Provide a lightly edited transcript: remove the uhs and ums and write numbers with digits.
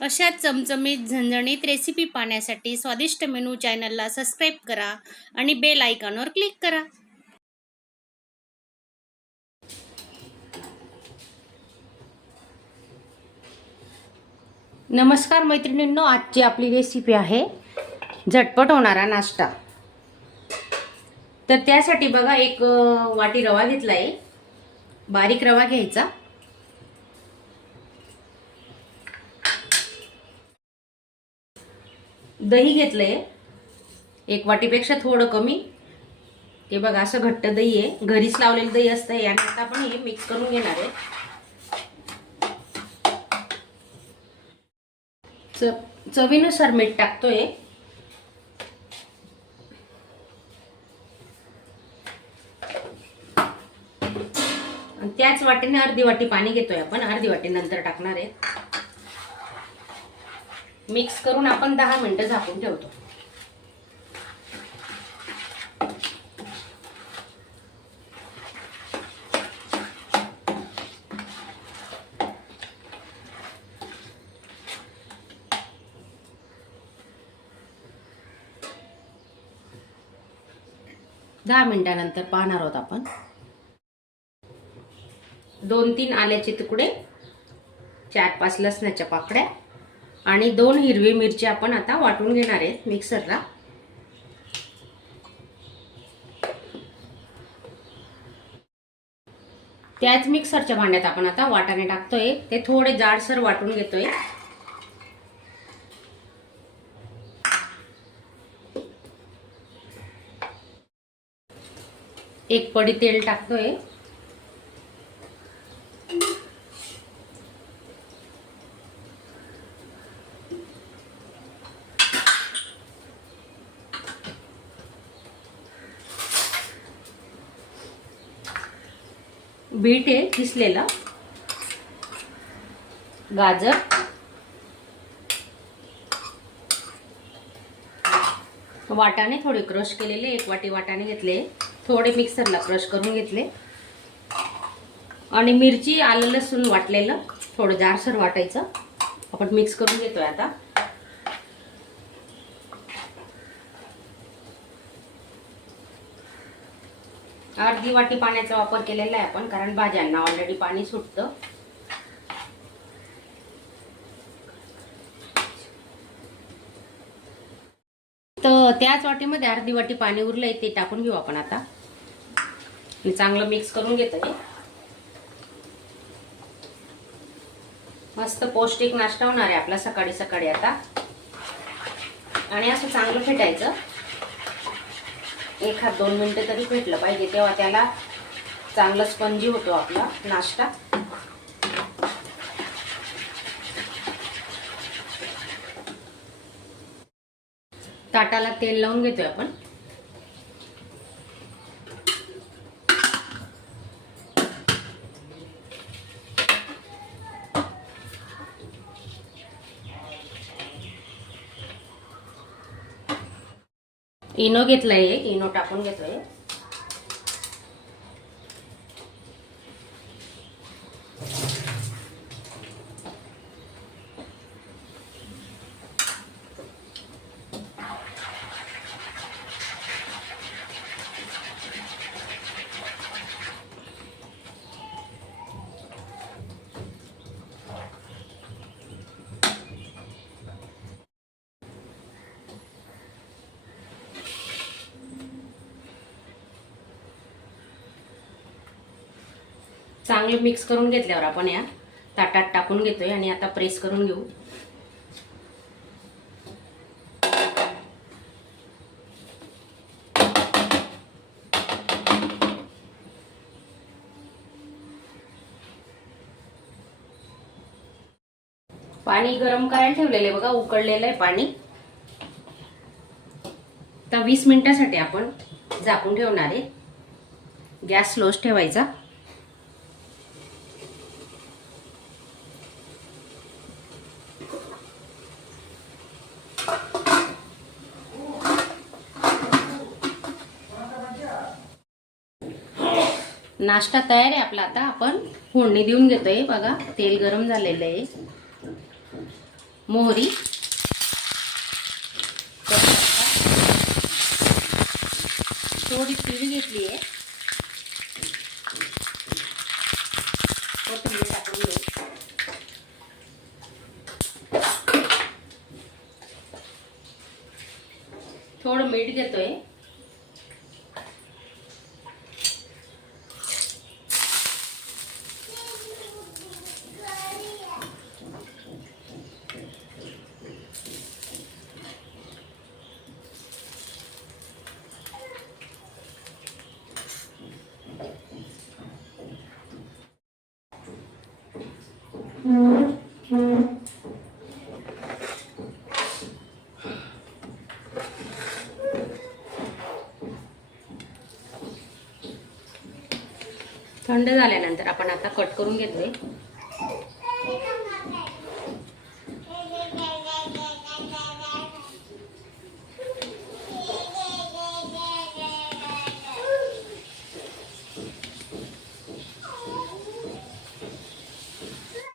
अशा चमचमीत झणझणीत रेसिपी पाहण्यासाठी स्वादिष्ट मेनू चॅनलला सबस्क्राईब करा आणि बेल आयकॉनवर क्लिक करा. नमस्कार मैत्रिणींनो, आजची आपली रेसिपी आहे झटपट होणारा नाश्ता. तर त्यासाठी बघा, एक वाटी रवा घेतला आहे. बारीक रवा घ्यायचा. दही घेतलंय, एक वाटीपेक्षा थोडं कमी. हे बघा, असं घट्ट दही आहे, घरीच लावलेलं दही असतं. याने आता आपण हे मिक्स करून घेणार आहे. चवीनुसार मीठ टाकतोय. आणि त्याच वाटीने अर्धी वाटी पाणी घेतोय आपण. अर्धी वाटी नंतर टाकणार आहे. मिक्स करून आपण 10 मिनिटं झाकून ठेवतो. दहा मिनिटानंतर पाहणार आहोत आपण. 2-3 आल्याचे तुकडे, 4-5 लसणाच्या पाकळ्या आणि 2 हिरवी मिरची आपण आता वाटून घेणार आहेत मिक्सरला. त्याच मिक्सरच्या भांड्यात आपण आता वाटाणे टाकतोय. ते थोडे जाडसर वाटून घेतोय. एक पडी तेल टाकतोय. बीट आहे किसलेला, गाजर, वाटाणे थोडे क्रश केलेले, एक वाटी वाटाणे घेतले, थोडे मिक्सरला क्रश करून घेतले. आणि मिरची, आलं लसूण वाटलेलं थोडं जाडसर वाटायचं. आपण मिक्स करून घेतोय आता. अर्धी वाटी पाण्याचा वापर केलेला आहे आपण, कारण भाज्यांना ऑलरेडी पाणी सुटतं. तर त्याच वाटीमध्ये अर्धी वाटी पाणी उरलंय, ते टाकून घेऊ आपण आता. चांगलं मिक्स करून घेतोय. मस्त पौष्टिक नाश्ता होणार आहे आपला सकाळी सकाळी आता. आणि असं चांगलं फेटायचं. 1-2 मिनिटं तरी फेटलं पाहिजे, तेव्हा त्याला चांगला स्पंजी होतो आपला नाश्ता. ताटाला तेल लावून घेतोय आपण. इनो घेतलाय, इनो टाकून घेतोय. चांगलं मिक्स करून घेतल्यावर आपण या ताटात टाकून घेतोय आणि आता प्रेस करून घेऊ. पाणी गरम करायला ठेवलेलं आहे बघा, उकळलेलं आहे पाणी. तर 20 मिनिटांसाठी आपण झाकून ठेवणार आहे. गॅस स्लोच ठेवायचा. नाश्ता तयार आहे आपला. आता आपण फोडणी देऊन घेतोय. बघा, तेल गरम झालेलं आहे. मोहरी, थोडी तीळ घेतली आहे, कोथिंबीर टाकून घेऊ. थोडं मीठ घेतोय. थंड झाल्यानंतर आपण आता कट करून घेतोय.